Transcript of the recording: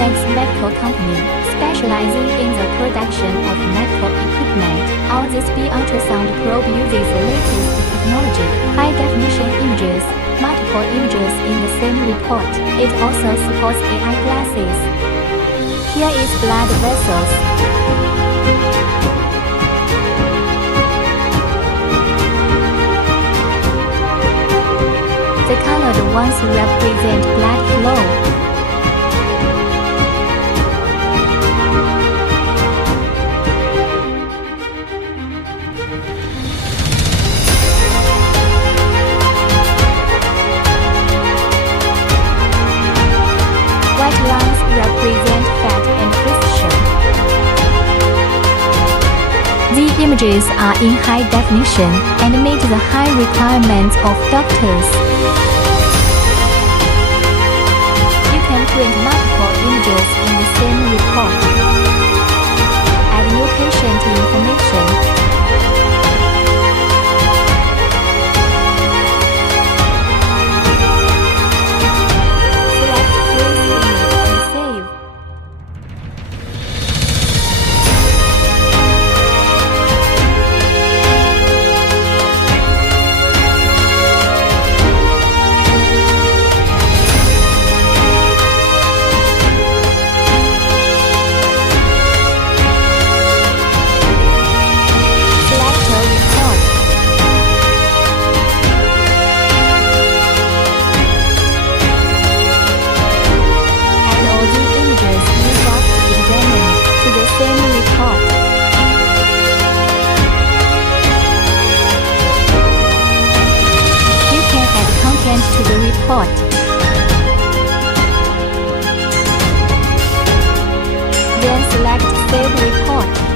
LANNX Medical Company, specializing in the production of medical equipment. All this ultrasound probe uses the latest technology, high-definition images, multiple images in the same report. It also supports AI glasses. Here is blood vessels. The colored ones represent blood flow. White lines represent fat and fissure. The images are in high definition and meet the high requirements of doctors. You can print multiple images in the same report. Add new patient information. Select freeze image and save. To the report. Then select Save Report.